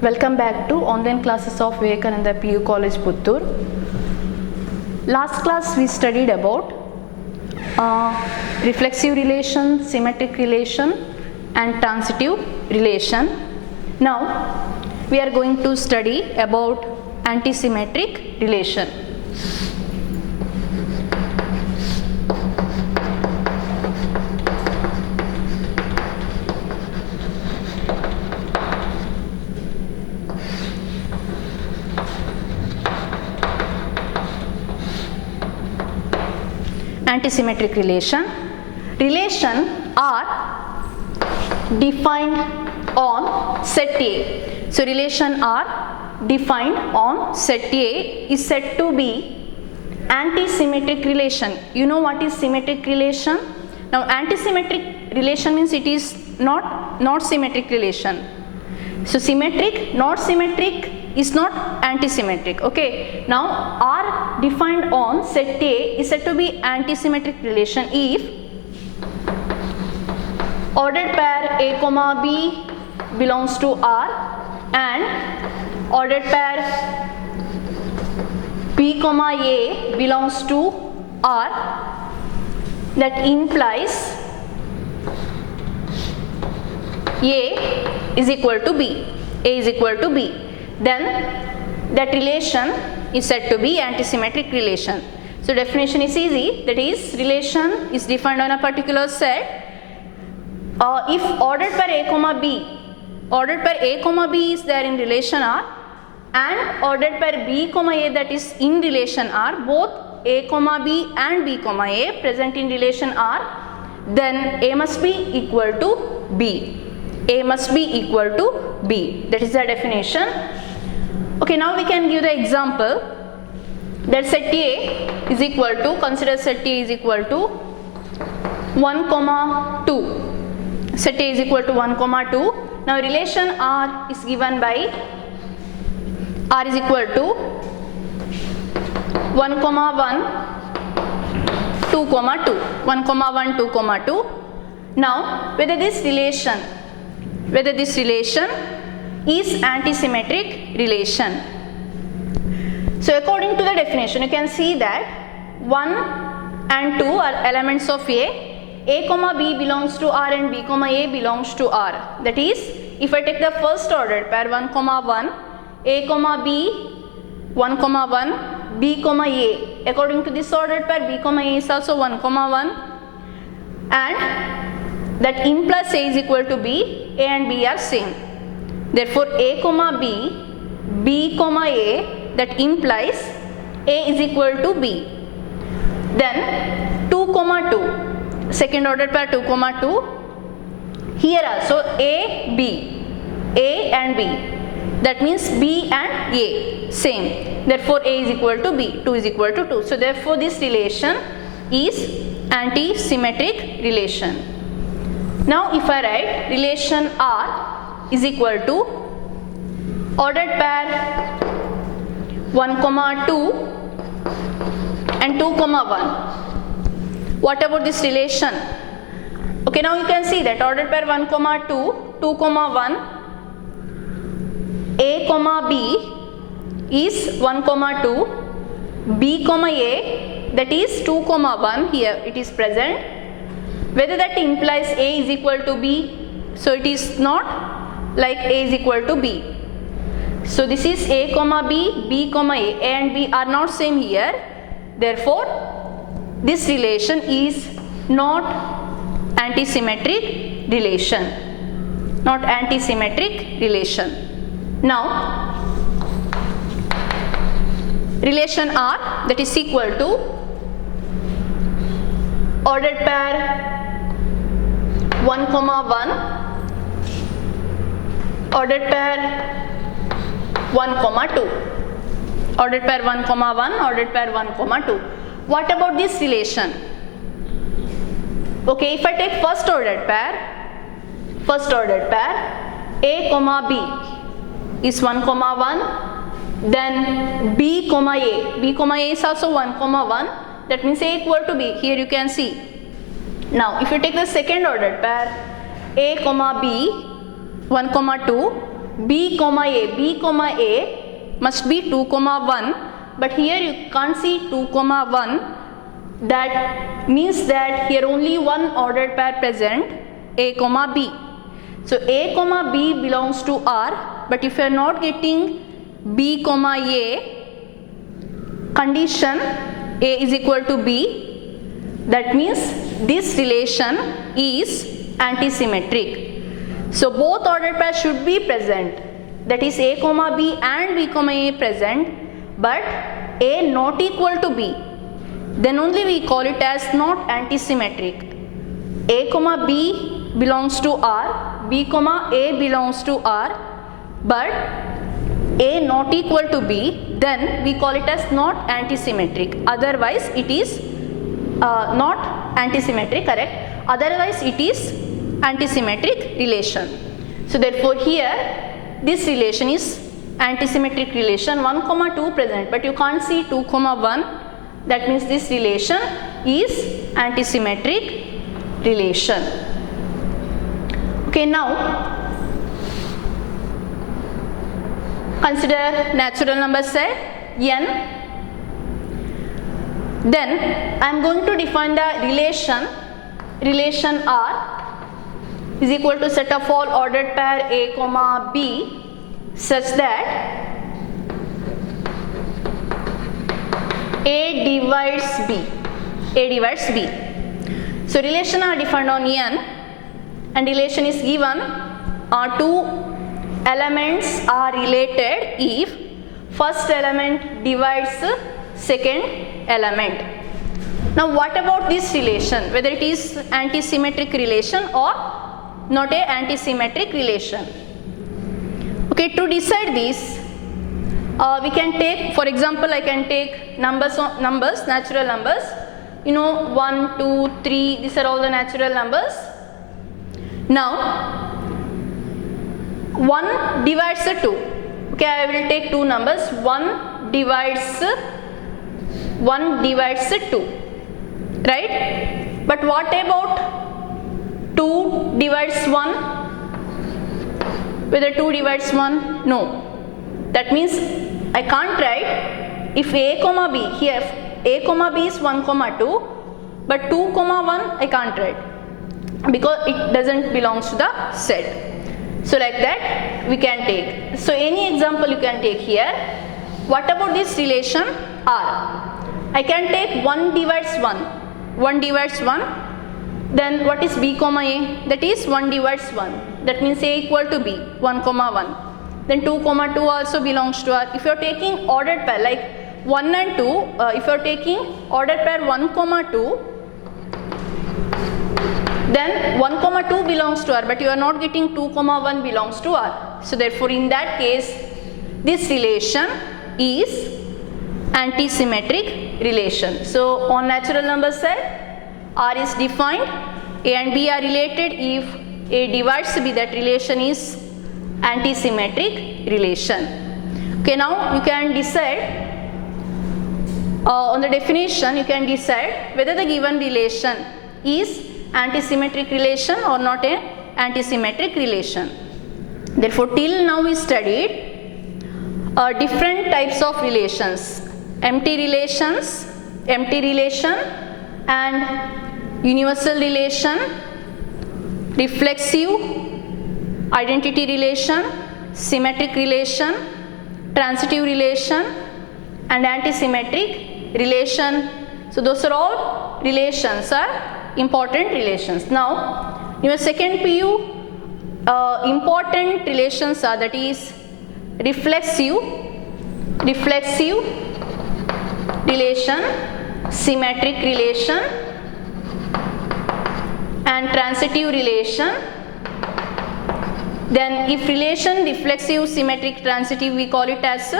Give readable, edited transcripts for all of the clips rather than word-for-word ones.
Welcome back to online classes of Vivekananda PU College Puttur. Last class we studied about reflexive relation, symmetric relation and transitive relation. Now we are going to study about antisymmetric relation. Antisymmetric relation. Relation are defined on set A. So relation are defined on set A is said to be antisymmetric relation. You know what is symmetric relation? Now antisymmetric relation means it is not symmetric relation. So symmetric, not symmetric is not antisymmetric. Okay. Now R defined on set A is said to be antisymmetric relation if ordered pair A comma B belongs to R and ordered pair B comma A belongs to R. That implies A is equal to B. A is equal to B. Then that relation is said to be antisymmetric relation. So definition is easy, that is relation is defined on a particular set if ordered pair A comma B, ordered pair A comma B is there in relation R and ordered pair B comma A that is in relation R, both A comma B and B comma A present in relation R, then A must be equal to B. A must be equal to B. That is the definition. Okay, now we can give the example that set A is equal to, consider set A is equal to 1 comma 2. Set A is equal to 1 comma 2. Now relation R is given by R is equal to 1 comma 1, 2 comma 2. 1 comma 1, 2 comma 2. Now whether this relation is antisymmetric relation. So according to the definition you can see that 1 and 2 are elements of A comma B belongs to R and B comma A belongs to R. That is, if I take the first ordered pair 1 comma 1, A comma B 1 comma 1, B comma A, according to this ordered pair B comma A is also 1 comma 1 and that implies A is equal to B, A and B are same. Therefore A comma B, B comma A, that implies A is equal to B. Then 2 comma 2, second order pair 2 comma 2, here also A, B, A and B, that means B and A same. Therefore A is equal to B, 2 is equal to 2. So therefore this relation is antisymmetric relation. Now if I write relation R is equal to ordered pair 1 comma 2 and 2 comma 1. What about this relation? Okay, now you can see that ordered pair 1 comma 2, 2 comma 1, A comma B is 1 comma 2, B comma A that is 2 comma 1, here it is present. Whether that implies A is equal to B, so it is not like A is equal to B. So this is A comma B, B comma A and B are not same here. Therefore this relation is not antisymmetric relation. Not antisymmetric relation. Now relation R that is equal to ordered pair 1 comma 1, ordered pair 1 comma 2, ordered pair 1 comma 1, ordered pair 1 comma 2. What about this relation? Okay, if I take first ordered pair A comma B is 1 comma 1, then B comma A is also 1 comma 1, that means A equal to B, here you can see. Now if you take the second ordered pair A comma B 1 comma 2, B comma A must be 2 comma 1, but here you can't see 2 comma 1. That means that here only one ordered pair present, A comma B. So A comma B belongs to R, but if you are not getting B comma A condition, A is equal to B, that means this relation is antisymmetric. So both ordered pairs should be present, that is A comma B and B comma A present, but A not equal to B, then only we call it as not antisymmetric. A comma B belongs to R, B comma A belongs to R, but A not equal to B, then we call it as not antisymmetric. Otherwise it is not antisymmetric, correct? Otherwise it is antisymmetric relation. So therefore here this relation is antisymmetric relation, 1 comma 2 present, but you can't see 2 comma 1. That means this relation is antisymmetric relation. Okay, now consider natural number set n. Then I am going to define the relation R is equal to set of all ordered pair A comma B such that A divides B. So relation are defined on n, and relation is given two elements are related if first element divides second element. Now what about this relation, whether it is antisymmetric relation or not a antisymmetric relation? Okay, to decide this we can take, for example, I can take numbers, natural numbers, 1, 2, 3, these are all the natural numbers. Now 1 divides 2. Okay, I will take two numbers, 1 divides 2, right? But what about 2 divides 1? Whether 2 divides 1? No. That means I can't write if A comma B, here A comma B is 1 comma 2, but 2 comma 1 I can't write because it doesn't belongs to the set. So like that we can take. So any example you can take here. What about this relation R? I can take 1 divides 1. 1 divides 1. Then what is B comma A? That is 1 divides 1. That means A equal to B, 1 comma 1. Then 2 comma 2 also belongs to R. If you are taking ordered pair like 1 and 2, if you are taking ordered pair 1 comma 2, then 1 comma 2 belongs to R, but you are not getting 2 comma 1 belongs to R. So therefore in that case this relation is antisymmetric relation. So on natural number set, R is defined, A and B are related if A divides B, that relation is antisymmetric relation. Okay, now you can decide on the definition, you can decide whether the given relation is antisymmetric relation or not a antisymmetric relation. Therefore till now we studied different types of relations, empty relation and universal relation, reflexive, identity relation, symmetric relation, transitive relation and antisymmetric relation. So those are all relations, are important relations. Now in your second PU important relations are, that is reflexive relation, symmetric relation and transitive relation. Then if relation reflexive, symmetric, transitive, we call it as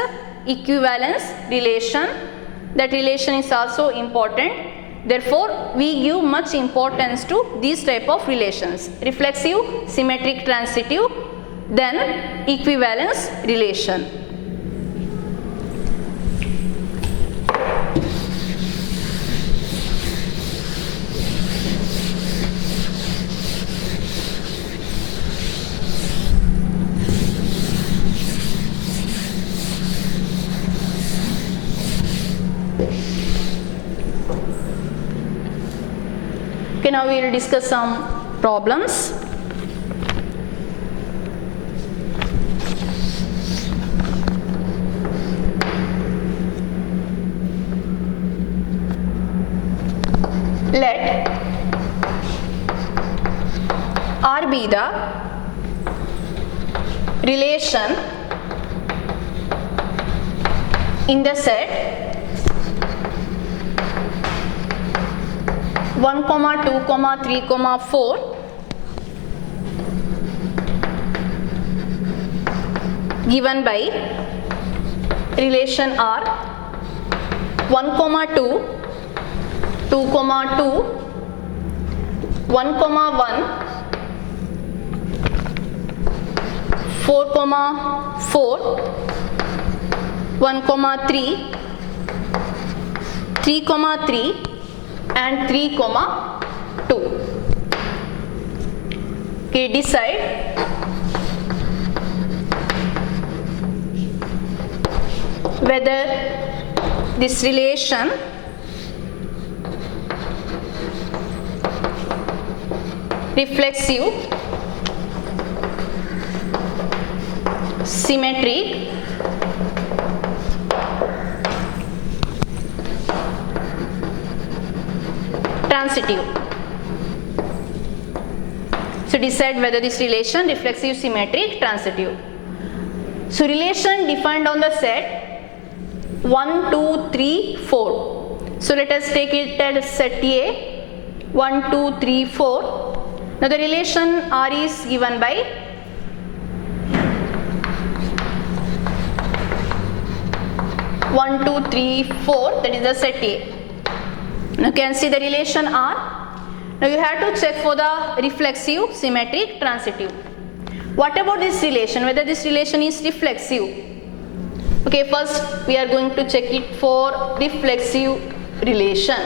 equivalence relation. That relation is also important. Therefore we give much importance to these type of relations: reflexive, symmetric, transitive, then equivalence relation. Okay, now we will discuss some problems. Let R be the relation in the set 1, 2, 3, 4 given by relation R 1, 2, 2, 2, 1, 1, 4, 4, 1, 3, 3, 3 and 3, 2. Okay, decide whether this relation reflexive, symmetric, transitive. So decide whether this relation reflexive, symmetric, transitive. So relation defined on the set 1, 2, 3, 4. So let us take it as set A 1, 2, 3, 4. Now the relation R is given by one, two, three, 4, that is the set A. Now you can see the relation R. Now you have to check for the reflexive, symmetric, transitive. What about this relation, whether this relation is reflexive? Okay, first we are going to check it for reflexive relation.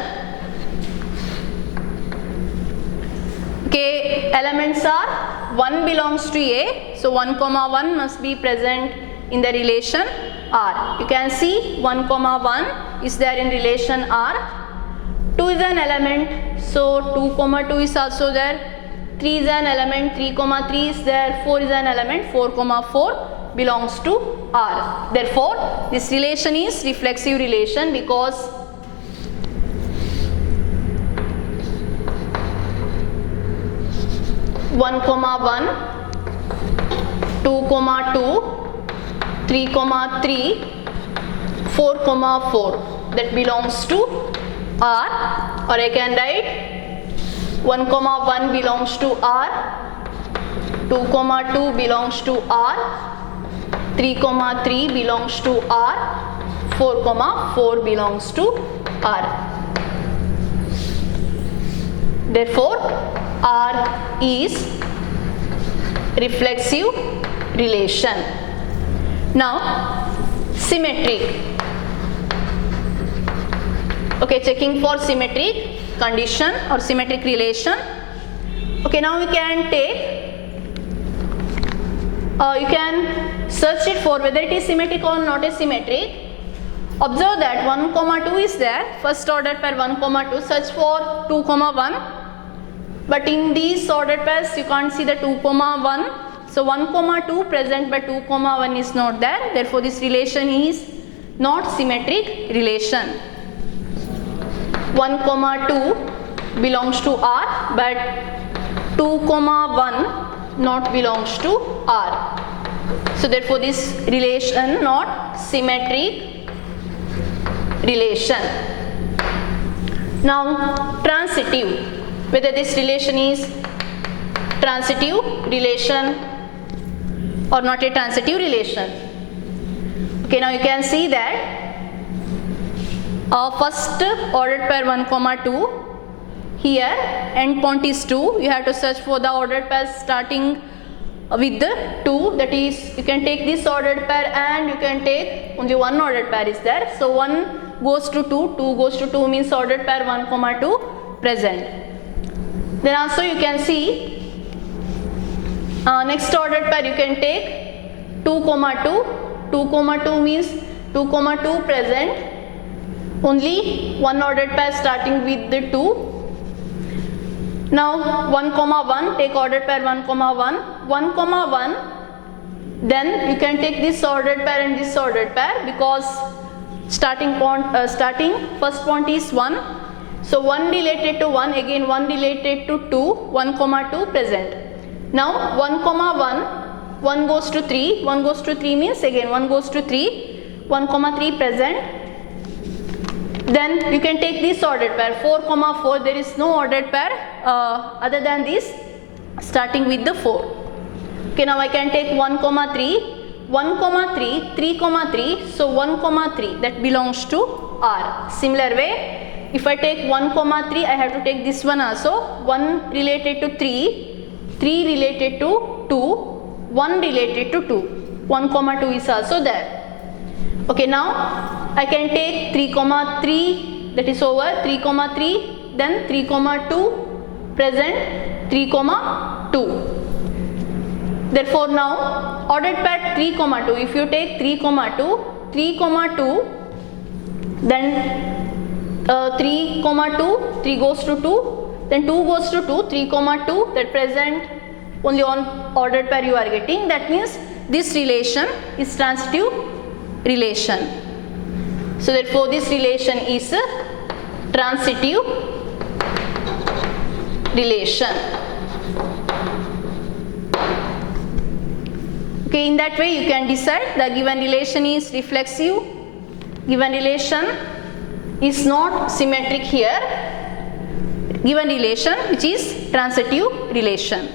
Okay, elements are 1 belongs to A, so 1, 1 must be present in the relation R. You can see 1, 1 is there in relation R. 2 is an element, so 2, 2 is also there. 3 is an element, 3, 3 is there. 4 is an element, 4, 4 belongs to R. Therefore, this relation is reflexive relation because one, 1, 2, 2, 3, 3, 4, 4 that belongs to R, or I can write 1, 1 belongs to R, 2, 2 belongs to R, 3, 3 belongs to R, 4, 4 belongs to R. Therefore, R is reflexive relation. Now, symmetric. Okay, checking for symmetric condition or symmetric relation. Okay, now we can take, you can search it for whether it is symmetric or not symmetric. Observe that 1, 2 is there, first ordered pair 1, 2, search for 2, 1. But in these ordered pairs you can't see the 2, 1. So 1, 2 present but 2, 1 is not there. Therefore this relation is not symmetric relation. 1, 2 belongs to R but 2, 1 not belongs to R. So therefore this relation not symmetric relation. Now transitive, whether this relation is transitive relation or not a transitive relation. Okay, now you can see that first ordered pair 1, 2, here endpoint is 2. You have to search for the ordered pair starting with the 2, that is you can take this ordered pair and you can take only one ordered pair is there. So 1 goes to 2, 2 goes to 2 means ordered pair 1, 2 present. Then also you can see next ordered pair you can take 2, 2 means 2, 2 present. only one ordered pair starting with the 2. Now 1 comma 1, take ordered pair 1 comma 1, 1 comma 1, then you can take this ordered pair and this ordered pair because starting first point is 1. So 1 related to 1, again 1 related to 2, 1 comma 2 present. Now 1 comma 1, 1 goes to 3, 1 goes to 3 means again 1 goes to 3, 1 comma 3 present. Then you can take this ordered pair 4 comma 4, there is no ordered pair other than this starting with the 4. Okay, now I can take 1 comma 3, 1 comma 3, 3 comma 3, so 1 comma 3 that belongs to R. Similar way, if I take 1 comma 3, I have to take this one also, 1 related to 3, 3 related to 2, 1 related to 2, 1 comma 2 is also there. Okay, now I can take 3 comma 3, that is over, 3 comma 3, then 3 comma 2 present, 3 comma 2. Therefore now ordered pair 3 comma 2, if you take 3 comma 2, 3 comma 2, then 3 comma 2, 3 goes to 2, then 2 goes to 2, 3 comma 2, that present only one ordered pair you are getting. That means this relation is transitive relation. So therefore this relation is a transitive relation. Okay, in that way you can decide the given relation is reflexive, given relation is not symmetric here, given relation which is transitive relation.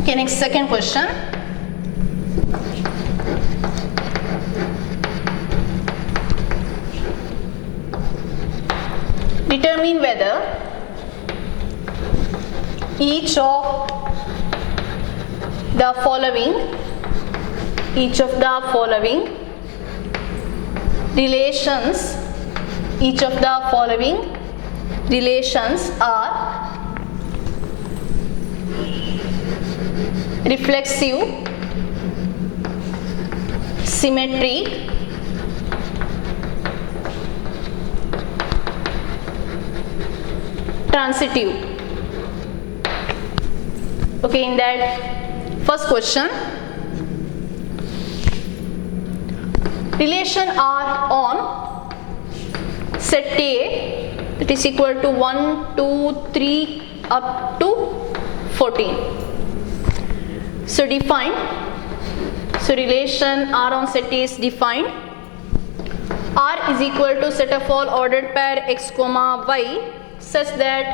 Okay, next second question. Determine whether each of the following relations are reflexive, symmetric, transitive. Okay, in that first question, relation are on set A, that is equal to 1, 2, 3 up to 14. So define, so relation R on set A is defined. R is equal to set of all ordered pair x comma y such that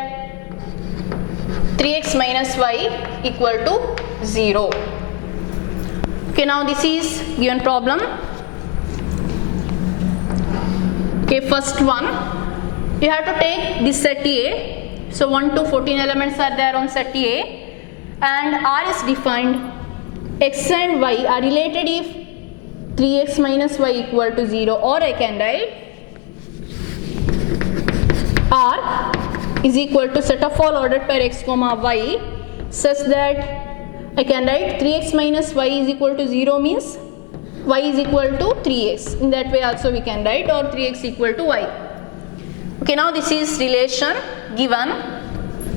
3x minus y equal to 0. Okay, now this is given problem. Okay, first one, you have to take this set A. So 1 to 14 elements are there on set A. And R is defined, x and y are related if 3x minus y equal to 0, or I can write R is equal to set of all ordered pair x comma y such that I can write 3x minus y is equal to 0 means y is equal to 3x. In that way also we can write, or 3x equal to y. Okay, now this is relation given.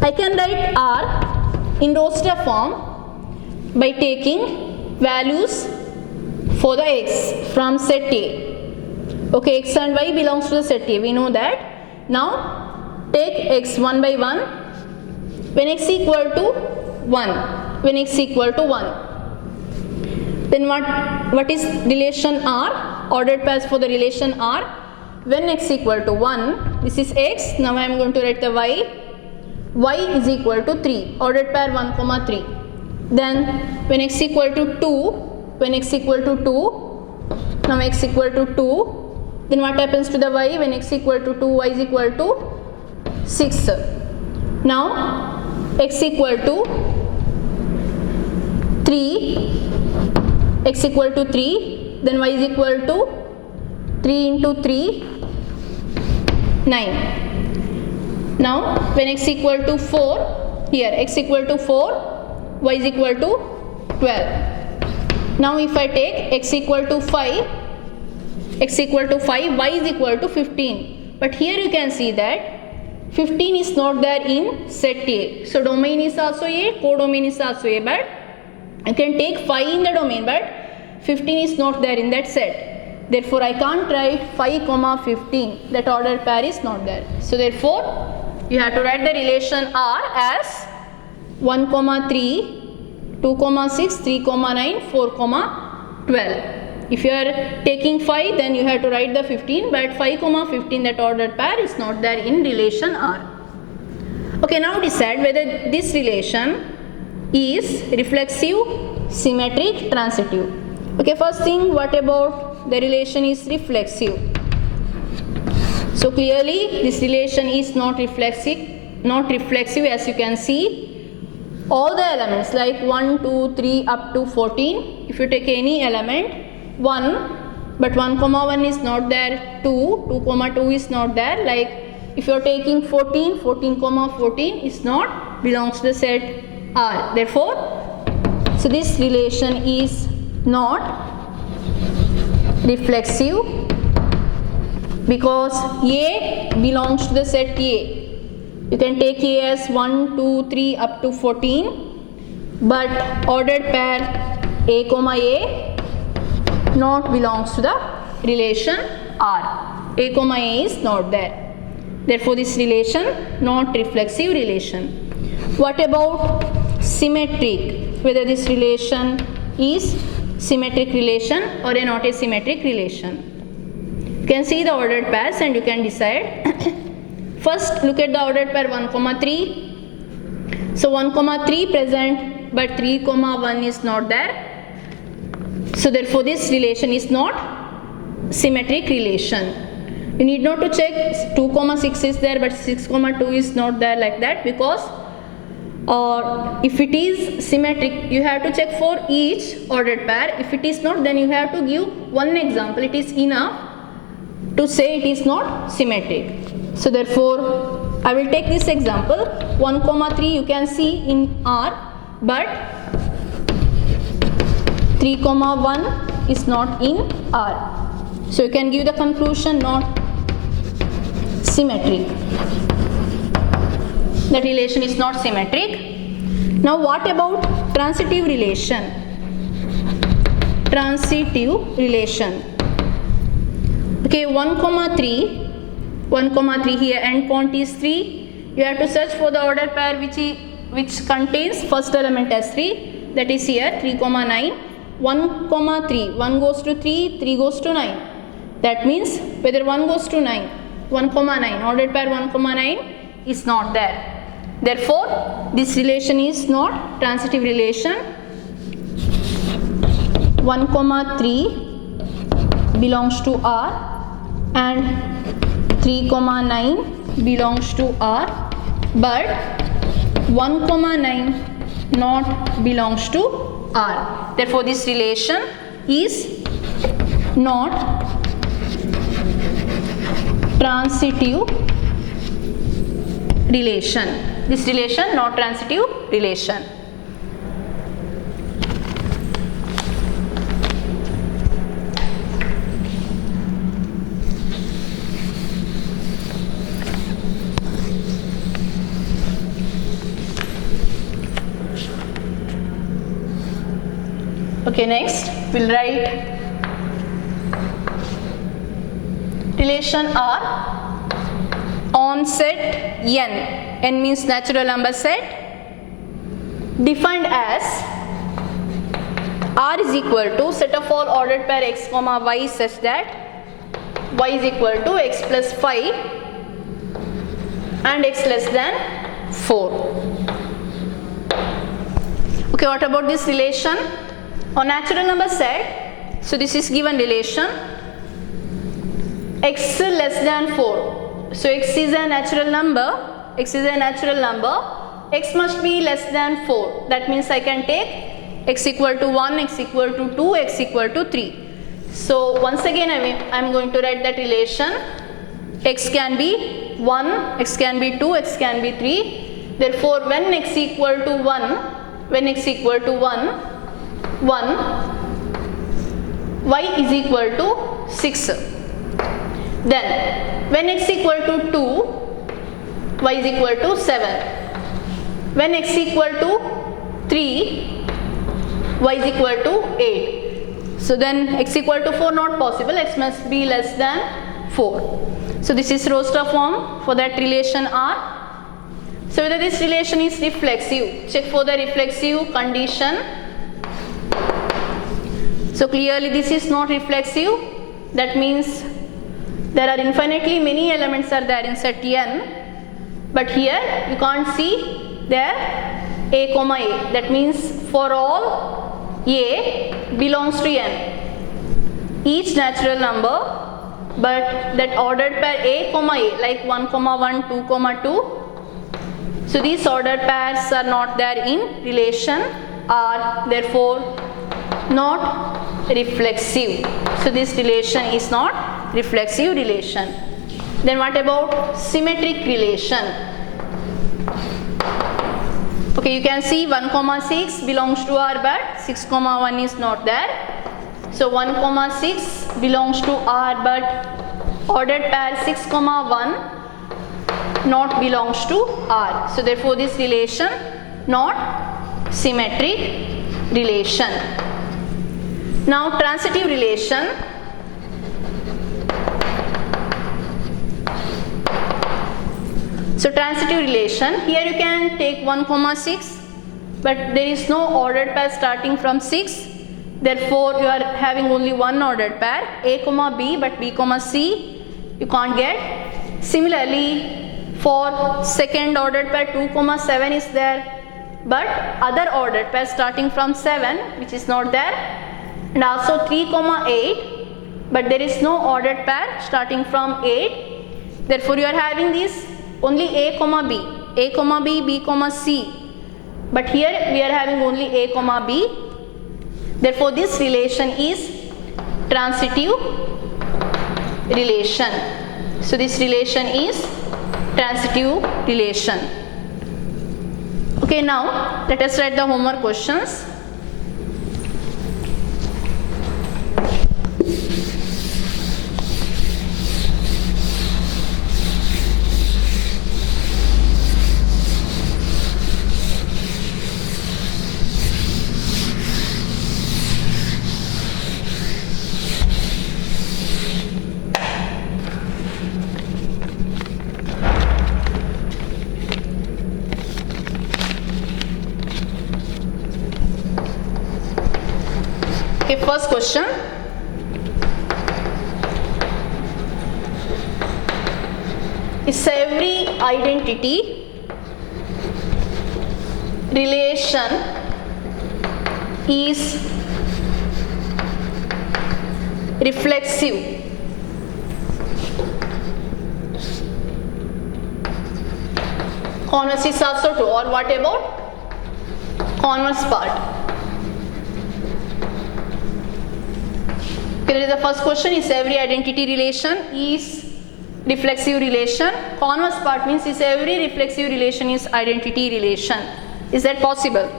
I can write R in roster form by taking values for the x from set A. Okay, x and y belongs to the set A, we know that. Now take x one by one when x equal to 1, when x equal to 1. Then what is relation R? Ordered pairs for the relation R. When x equal to 1, this is x, now I am going to write the y is equal to 3, ordered pair 1 comma 3. Then when x equal to 2, when x equal to 2, now x equal to 2, then what happens to the y? When x equal to 2, y is equal to 6. Now x equal to 3, x equal to 3, then y is equal to 3 into 3, 9. Now when x equal to 4, here x equal to 4, y is equal to 12. Now if I take x equal to 5, x equal to 5, y is equal to 15. But here you can see that 15 is not there in set A. So domain is also A, codomain is also A, but you can take 5 in the domain, but 15 is not there in that set. Therefore I can't write 5 comma 15, that ordered pair is not there. So therefore you have to write the relation R as 1 comma 3, 2 comma 6, 3 comma 9, 4 comma 12. If you are taking 5, then you have to write the 15, but 5 comma 15, that ordered pair is not there in relation R. Okay, now decide whether this relation is reflexive, symmetric, transitive. Okay, first thing, what about the relation is reflexive? So clearly this relation is not reflexive as you can see. All the elements like 1, 2, 3 up to 14, if you take any element, 1, but 1 comma 1 is not there, 2 comma 2 is not there, like if you are taking 14, 14 comma 14 is not belongs to the set R. Therefore, so this relation is not reflexive because A belongs to the set A. You can take A as 1, 2, 3 up to 14, but ordered pair A comma A not belongs to the relation R. A comma A is not there. Therefore, this relation not reflexive relation. What about symmetric? Whether this relation is symmetric relation or not a symmetric relation. You can see the ordered pairs and you can decide. First, look at the ordered pair 1 comma 3. So 1 comma 3 present, but 3 comma 1 is not there. So therefore this relation is not symmetric relation. You need not to check 2 comma 6 is there, but 6 comma 2 is not there, like that, because if it is symmetric, you have to check for each ordered pair. If it is not, then you have to give one example. It is enough to say it is not symmetric. So therefore I will take this example 1 comma 3 you can see in R, but 3 comma 1 is not in R. So you can give the conclusion not symmetric. The relation is not symmetric. Now what about transitive relation? Transitive relation. Okay, 1 comma 3 here end point is 3. You have to search for the ordered pair which contains first element as 3, that is here 3 comma 9. 1 comma 3, 1 goes to 3, 3 goes to 9. That means whether 1 goes to 9, 1 comma 9, ordered pair 1 comma 9 is not there. Therefore this relation is not transitive relation. 1 comma 3 belongs to R and 3 comma 9 belongs to R, but 1 comma 9 not belongs to R. Therefore this relation is not transitive relation. This relation not transitive relation. Okay, next we'll write relation R on set N. N means natural number set, defined as R is equal to set of all ordered pair x comma y such that y is equal to x plus 5 and x less than 4. Okay, what about this relation on natural number set? So this is given relation x less than 4. So x is a natural number x is a natural number, x must be less than 4. That means I can take x equal to 1, x equal to 2, x equal to 3. So once again I am going to write that relation. X can be 1, x can be 2, x can be 3. Therefore when x equal to 1, 1, y is equal to 6. Then when x equal to 2, y is equal to 7. When x equal to 3, y is equal to 8. So then x equal to 4 not possible, x must be less than 4. So this is Roster form for that relation R. So whether this relation is reflexive, check for the reflexive condition. So clearly this is not reflexive. That means there are infinitely many elements are there in set n, but here you can't see there a comma a. That means for all a belongs to n, each natural number, but that ordered pair a comma a, like 1 comma 1, 2 comma 2. So these ordered pairs are not there in relation, are therefore not reflexive. So this relation is not reflexive relation. Then what about symmetric relation? Okay, you can see 1 comma 6 belongs to R, but 6 comma 1 is not there. So 1 comma 6 belongs to R, but ordered pair 6 comma 1 not belongs to R. So therefore this relation not symmetric relation. Now transitive relation. So transitive relation, here you can take 1 comma 6, but there is no ordered pair starting from 6. Therefore you are having only one ordered pair, a comma b, but b comma c you can't get. Similarly for second ordered pair 2 comma 7 is there, but other ordered pair starting from 7 which is not there, and also 3 comma 8, but there is no ordered pair starting from 8. Therefore you are having this only a comma b, b comma c, but here we are having only a comma b. Therefore this relation is transitive relation. So this relation is transitive relation. Okay, now let us write the homework questions. Okay, first question. Is every identity relation is reflexive? Converse is also true, or what about converse part? Here is the first question, is every identity relation is reflexive relation? Converse part means is every reflexive relation is identity relation. Is that possible?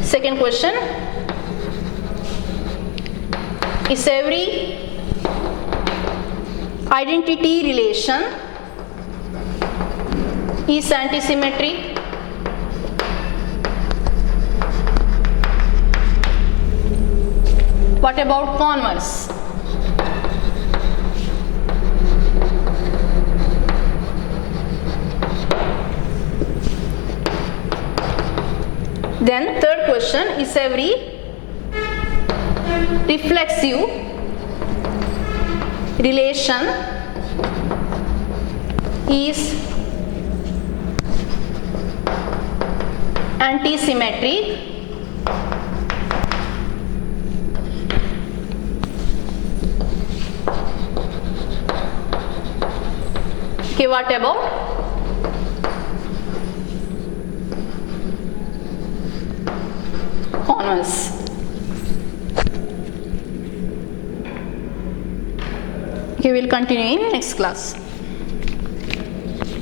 Second question, is every identity relation is antisymmetric? What about converse? Then third question, is every reflexive relation is antisymmetric? Okay, what about class. Okay, we'll continue in next class.